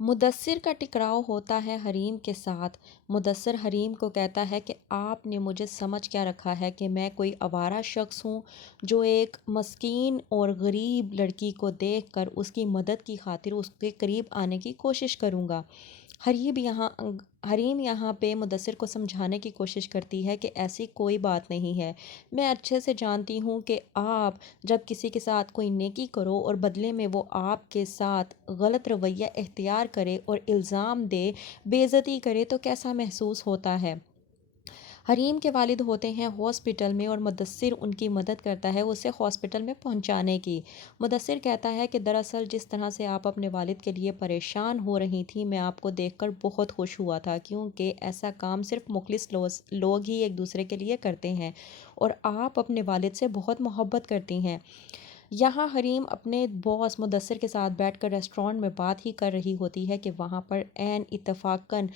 مدثر کا ٹکراؤ ہوتا ہے حریم کے ساتھ۔ مدثر حریم کو کہتا ہے کہ آپ نے مجھے سمجھ کیا رکھا ہے کہ میں کوئی آوارہ شخص ہوں جو ایک مسکین اور غریب لڑکی کو دیکھ کر اس کی مدد کی خاطر اس کے قریب آنے کی کوشش کروں گا۔ حریم یہاں پہ مدثر کو سمجھانے کی کوشش کرتی ہے کہ ایسی کوئی بات نہیں ہے، میں اچھے سے جانتی ہوں کہ آپ جب کسی کے ساتھ کوئی نیکی کرو اور بدلے میں وہ آپ کے ساتھ غلط رویہ اختیار کرے اور الزام دے، بے عزتی کرے تو کیسا محسوس ہوتا ہے۔ حریم کے والد ہوتے ہیں ہاسپٹل میں اور مدثر ان کی مدد کرتا ہے اسے ہاسپٹل میں پہنچانے کی۔ مدثر کہتا ہے کہ دراصل جس طرح سے آپ اپنے والد کے لیے پریشان ہو رہی تھی، میں آپ کو دیکھ کر بہت خوش ہوا تھا، کیونکہ ایسا کام صرف مخلص لوگ ہی ایک دوسرے کے لیے کرتے ہیں اور آپ اپنے والد سے بہت محبت کرتی ہیں۔ یہاں حریم اپنے باس مدثر کے ساتھ بیٹھ کر ریسٹورانٹ میں بات ہی کر رہی ہوتی ہے کہ وہاں پر عین اتفاقاً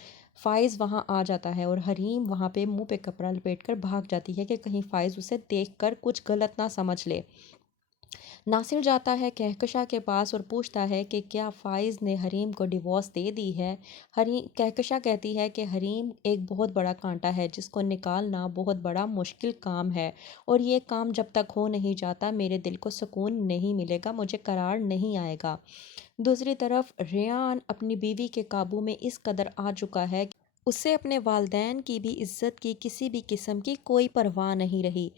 فائز وہاں آ جاتا ہے اور حریم وہاں پہ منہ پہ کپڑا لپیٹ کر بھاگ جاتی ہے کہ کہیں فائز اسے دیکھ کر کچھ غلط نہ سمجھ لے۔ ناصر جاتا ہے کہکشاں کے پاس اور پوچھتا ہے کہ کیا فائز نے حریم کو ڈیورس دے دی ہے۔ کہکشاں کہتی ہے کہ حریم ایک بہت بڑا کانٹا ہے جس کو نکالنا بہت بڑا مشکل کام ہے، اور یہ کام جب تک ہو نہیں جاتا میرے دل کو سکون نہیں ملے گا، مجھے قرار نہیں آئے گا۔ دوسری طرف ریان اپنی بیوی کے قابو میں اس قدر آ چکا ہے کہ اسے اپنے والدین کی بھی عزت کی کسی بھی قسم کی کوئی پرواہ نہیں رہی۔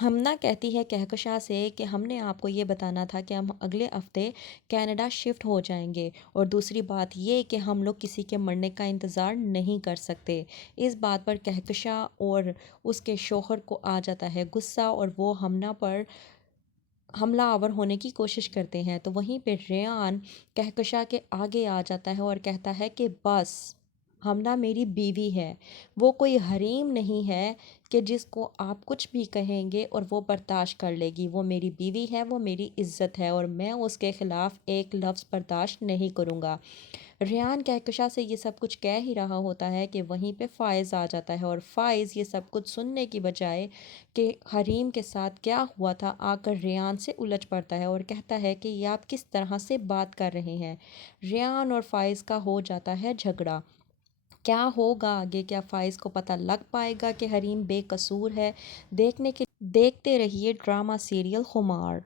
ہمنا کہتی ہے کہکشاں سے کہ ہم نے آپ کو یہ بتانا تھا کہ ہم اگلے ہفتے کینیڈا شفٹ ہو جائیں گے، اور دوسری بات یہ کہ ہم لوگ کسی کے مرنے کا انتظار نہیں کر سکتے۔ اس بات پر کہکشاں اور اس کے شوہر کو آ جاتا ہے غصہ اور وہ ہمنا پر حملہ آور ہونے کی کوشش کرتے ہیں، تو وہیں پہ ریان کہکشاں کے آگے آ جاتا ہے اور کہتا ہے کہ بس ہمنا میری بیوی ہے، وہ کوئی حریم نہیں ہے کہ جس کو آپ کچھ بھی کہیں گے اور وہ برداشت کر لے گی۔ وہ میری بیوی ہے، وہ میری عزت ہے اور میں اس کے خلاف ایک لفظ برداشت نہیں کروں گا۔ ریان کہکشاں سے یہ سب کچھ کہہ ہی رہا ہوتا ہے کہ وہیں پہ فائز آ جاتا ہے، اور فائز یہ سب کچھ سننے کی بجائے کہ حریم کے ساتھ کیا ہوا تھا آ کر ریان سے الجھ پڑتا ہے اور کہتا ہے کہ یہ آپ کس طرح سے بات کر رہے ہیں۔ ریان اور فائز کا ہو جاتا ہے جھگڑا۔ کیا ہوگا آگے؟ کیا فائز کو پتہ لگ پائے گا کہ حریم بے قصور ہے؟ دیکھتے رہیے ڈرامہ سیریل خمار۔